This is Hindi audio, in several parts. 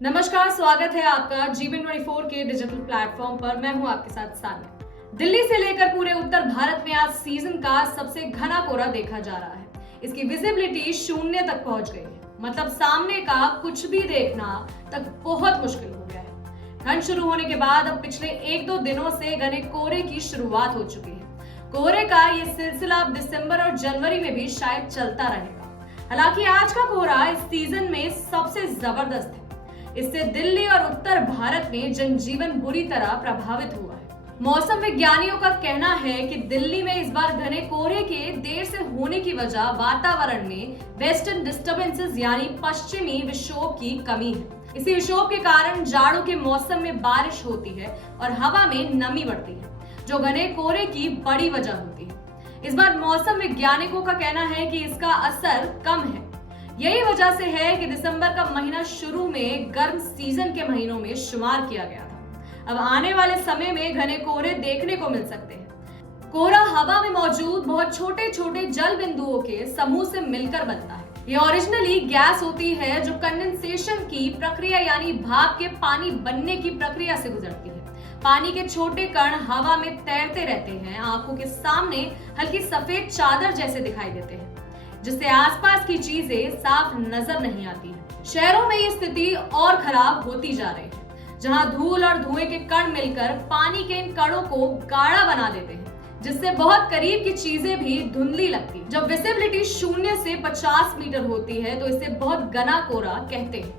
नमस्कार, स्वागत है आपका जीवन 24 के डिजिटल प्लेटफॉर्म पर। मैं हूं आपके साथ सानिया। दिल्ली से लेकर पूरे उत्तर भारत में आज सीजन का सबसे घना कोहरा देखा जा रहा है। इसकी विजिबिलिटी 0 तक पहुंच गई है। मतलब सामने का कुछ भी देखना तक बहुत मुश्किल हो गया है। ठंड शुरू होने के बाद अब पिछले 1-2 दिनों से घने कोहरे की शुरुआत हो चुकी है। कोहरे का ये सिलसिला अब दिसंबर और जनवरी में भी शायद चलता रहेगा। हालांकि आज का कोहरा इस सीजन में सबसे जबरदस्त है। इससे दिल्ली और उत्तर भारत में जनजीवन बुरी तरह प्रभावित हुआ है। मौसम विज्ञानियों का कहना है कि दिल्ली में इस बार घने कोहरे के देर से होने की वजह वातावरण में वेस्टर्न डिस्टर्बेंसेस यानी पश्चिमी विक्षोभ की कमी है। इसी विक्षोभ के कारण जाड़ों के मौसम में बारिश होती है और हवा में नमी बढ़ती है, जो घने कोहरे की बड़ी वजह होती है। इस बार मौसम वैज्ञानिकों का कहना है कि इसका असर कम है। यही वजह से है कि दिसंबर का महीना शुरू में गर्म सीजन के महीनों में शुमार किया गया था। अब आने वाले समय में घने कोहरे देखने को मिल सकते हैं। कोहरा हवा में मौजूद बहुत छोटे छोटे जल बिंदुओं के समूह से मिलकर बनता है। ये ओरिजिनली गैस होती है जो कंडेंसेशन की प्रक्रिया यानी भाप के पानी बनने की प्रक्रिया से गुजरती है। पानी के छोटे कण हवा में तैरते रहते हैं, आंखों के सामने हल्की सफेद चादर जैसे दिखाई देते हैं, जिससे आसपास की चीजें साफ नजर नहीं आती है। शहरों में ये स्थिति और खराब होती जा रही है, जहां धूल और धुएं के कण मिलकर पानी के इन कणों को गाढ़ा बना देते हैं, जिससे बहुत करीब की चीजें भी धुंधली लगती हैं। जब विजिबिलिटी 0 से 50 मीटर होती है तो इसे बहुत घना कोहरा कहते हैं,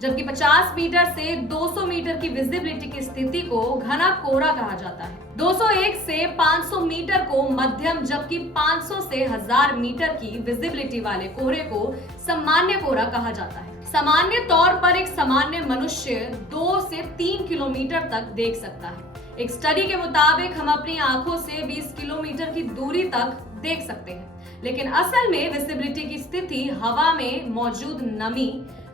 जबकि 50 मीटर से 200 मीटर की विजिबिलिटी की स्थिति को घना कोहरा कहा जाता है। 201 से 500 मीटर को मध्यम, जबकि 500 से 1000 मीटर की विजिबिलिटी वाले कोहरे को सामान्य कोहरा कहा जाता है। सामान्य तौर पर एक सामान्य मनुष्य 2 से 3 किलोमीटर तक देख सकता है। एक स्टडी के मुताबिक हम अपनी आंखों से 20 किलोमीटर की दूरी तक देख सकते हैं, लेकिन असल में विजिबिलिटी की स्थिति हवा में मौजूद नमी,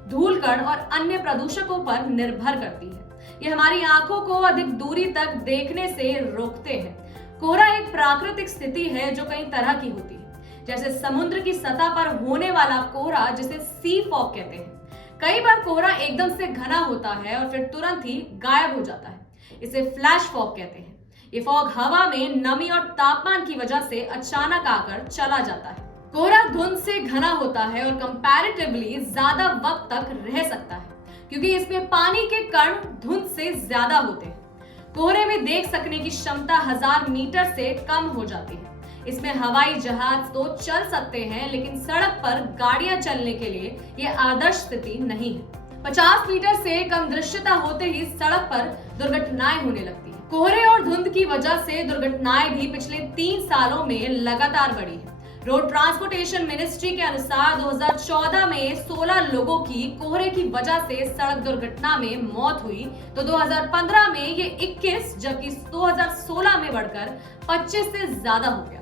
धूल कण और अन्य प्रदूषकों पर निर्भर करती है। ये हमारी आंखों को अधिक दूरी तक देखने से रोकते हैं। कोहरा एक प्राकृतिक स्थिति है जो कई तरह की होती है, जैसे समुद्र की सतह पर होने वाला कोहरा जिसे सी फॉग कहते हैं। कई बार कोहरा एकदम से घना होता है और फिर तुरंत ही गायब हो जाता है। इसे फ्लैश फॉग कहते हैं। ये फॉग हवा में नमी और तापमान की वजह से अचानक आकर चला जाता है। कोहरा धुंध से घना होता है और कंपैरेटिवली ज्यादा वक्त तक रह सकता है, क्योंकि इसमें पानी के कण धुंध से ज्यादा होते हैं। कोहरे में देख सकने की क्षमता 1000 मीटर से कम हो जाती है। इसमें हवाई जहाज तो चल सकते हैं, लेकिन सड़क पर गाड़ियां चलने के लिए ये आदर्श स्थिति नहीं है। 50 मीटर से कम दृश्यता होते ही सड़क पर दुर्घटनाएं होने लगती है। कोहरे और धुंध की वजह से दुर्घटनाएं भी पिछले 3 सालों में लगातार बढ़ी है। रोड ट्रांसपोर्टेशन मिनिस्ट्री के अनुसार 2014 में 16 लोगों की कोहरे की वजह से सड़क दुर्घटना में मौत हुई, तो 2015 में ये 21, जबकि 2016 में बढ़कर 25 से ज्यादा हो गया।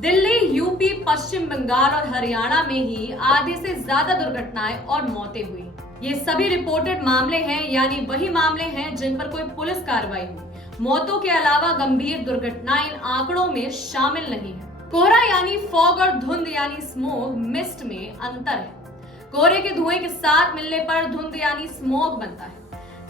दिल्ली, यूपी, पश्चिम बंगाल और हरियाणा में ही आधे से ज्यादा दुर्घटनाएं और मौतें हुई। ये सभी रिपोर्टेड मामले हैं, यानी वही मामले हैं जिन पर कोई पुलिस कार्रवाई हुई। मौतों के अलावा गंभीर दुर्घटनाएं इन आंकड़ों में शामिल नहीं है। कोहरा यानी फॉग और धुंध यानी स्मोग मिस्ट में अंतर है। कोहरे के धुएं के साथ मिलने पर धुंध यानी स्मोग बनता है।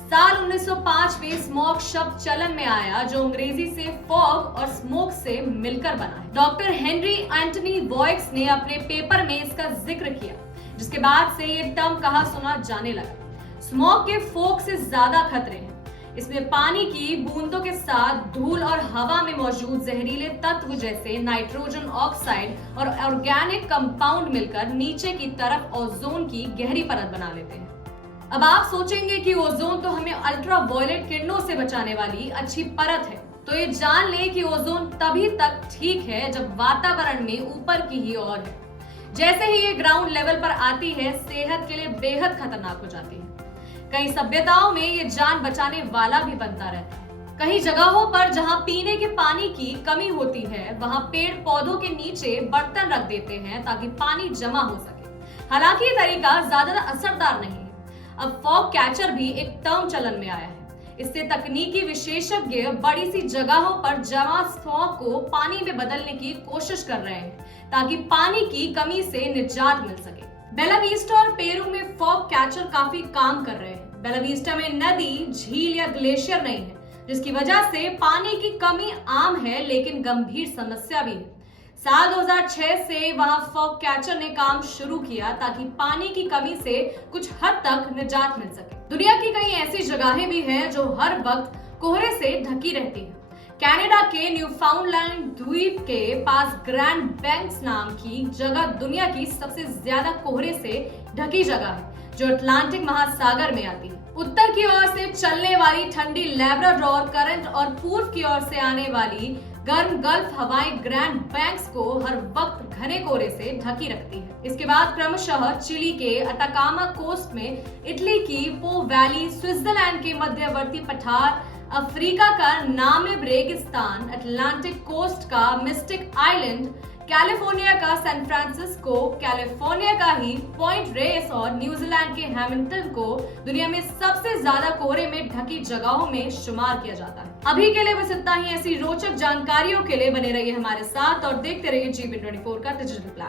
साल 1905 में स्मोग शब्द चलन में आया, जो अंग्रेजी से फॉग और स्मोक से मिलकर बना है। डॉक्टर हेनरी एंटनी वॉयक्स ने अपने पेपर में इसका जिक्र किया, जिसके बाद से ये टर्म कहा सुना जाने लगा। स्मोक के फॉग से ज्यादा खतरे हैं। इसमें पानी की बूंदों के साथ धूल और हवा में मौजूद जहरीले तत्व जैसे नाइट्रोजन ऑक्साइड और ऑर्गेनिक कंपाउंड मिलकर नीचे की तरफ ओजोन की गहरी परत बना लेते हैं। अब आप सोचेंगे कि ओजोन तो हमें अल्ट्रावायलेट किरणों से बचाने वाली अच्छी परत है, तो ये जान लें कि ओजोन तभी तक ठीक है जब वातावरण में ऊपर की ही ओर है। जैसे ही ये ग्राउंड लेवल पर आती है, सेहत के लिए बेहद खतरनाक हो जाती है। कई सभ्यताओं में ये जान बचाने वाला भी बनता रहता है। कई जगहों पर जहां पीने के पानी की कमी होती है, वहां पेड़ पौधों के नीचे बर्तन रख देते हैं ताकि पानी जमा हो सके। हालांकि ये तरीका ज्यादा असरदार नहीं है। अब फॉग कैचर भी एक टर्म चलन में आया है। इससे तकनीकी विशेषज्ञ बड़ी सी जगहों पर जमा फॉग को पानी में बदलने की कोशिश कर रहे हैं, ताकि पानी की कमी से निजात मिल सके। बेला विस्टा और पेरू में फॉग कैचर काफी काम कर रहे हैं। बेला विस्टा में नदी, झील या ग्लेशियर नहीं है, जिसकी वजह से पानी की कमी आम है लेकिन गंभीर समस्या भी है। साल 2006 से वहां फॉग कैचर ने काम शुरू किया ताकि पानी की कमी से कुछ हद तक निजात मिल सके। दुनिया की कई ऐसी जगहें भी हैं जो हर वक्त कोहरे से ढकी रहती हैं। कनाडा के न्यूफाउंडलैंड द्वीप के पास ग्रैंड बैंक्स नाम की जगह दुनिया की सबसे ज्यादा कोहरे से ढकी जगह है, जो अटलांटिक महासागर में आती है। उत्तर की ओर से चलने वाली ठंडी लैब्राडोर करंट और पूर्व की ओर से आने वाली गर्म गल्फ हवाएं ग्रैंड बैंक्स को हर वक्त घने कोहरे से ढकी रखती है। इसके बाद क्रमशः चिली के अटाकामा कोस्ट में, इटली की पो वैली, स्विट्जरलैंड के मध्यवर्ती पठार, अफ्रीका का नामिब रेगिस्तान, अटलांटिक कोस्ट का मिस्टिक आइलैंड, कैलिफोर्निया का सैन फ्रांसिस्को, कैलिफोर्निया का ही पॉइंट रेस और न्यूजीलैंड के हैमिल्टन को दुनिया में सबसे ज्यादा कोहरे में ढकी जगहों में शुमार किया जाता है। अभी के लिए बस इतना ही। ऐसी रोचक जानकारियों के लिए बने रहिए हमारे साथ और देखते रहिए GBN24 का डिजिटल प्लेटफॉर्म।